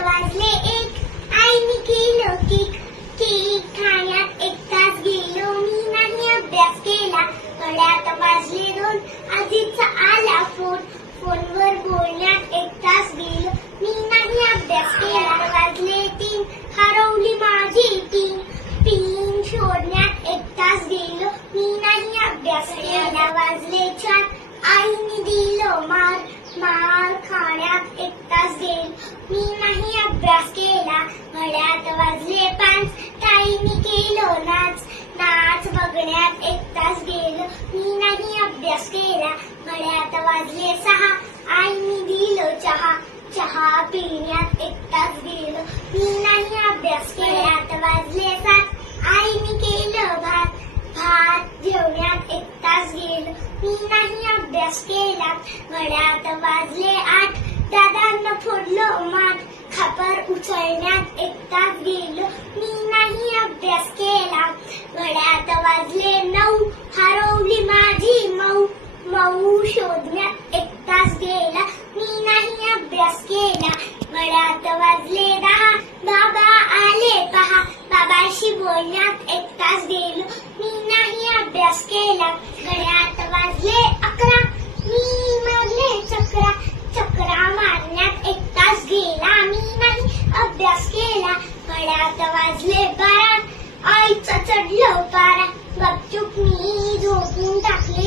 वाजले एक, आईने केलं केक. केक खाण्यात 1 तास गेलो, मी नाही अभ्यास केला. घड्यात वाजले 2, आजीचा आला फोन. फोनवर बोलण्यात 1 तास गेलो, मी नाही अभ्यास केला. वाजले 3, हरवली माझी पिन. पिन शोधण्यात 1 तास गेलो, मी नाही अभ्यास केला. वाजले 4, आईने दिलं मार. मार खाण्यात 1 तास गेलो, मी नाही अभ्यास केला. घड्यात वाजले 5, ताईने केलं नाच. नाच बघण्यात 1 तास गेलो, मी नाही अभ्यास केला. घड्यात वाजले 6, आईने दिलं चहा. चहा पिण्यात 1 तास गेलो, मी नाही अभ्यास केला. वाजले 7, आईने केलं भात. भात जेवण्यात 1 तास गेलो, मी नाही अभ्यास केला. घड्यात वाजले 8, दादांना फोडलं माठ. खापर उचलण्यात 1 तास गेलो, मी नाही अभ्यास केला. घड्यात वाजले 9, हरवली माझी मऊ. मऊ शोधण्यात 1 तास गेला, मी नाही अभ्यास केला. घड्यात वाजले 10, बाबा आले पहा. बाबाशी बोलण्यात 1 तास गेलो, मी नाही अभ्यास केला. घड्यात वाजले 11, मी मारले चक्रा. चक्रा मारण्यात 1 तास गेला, मी नाही अभ्यास केला. घड्यात वाजले 12, आईचं चढलं पारा. गपचूप मी झोपून टाकले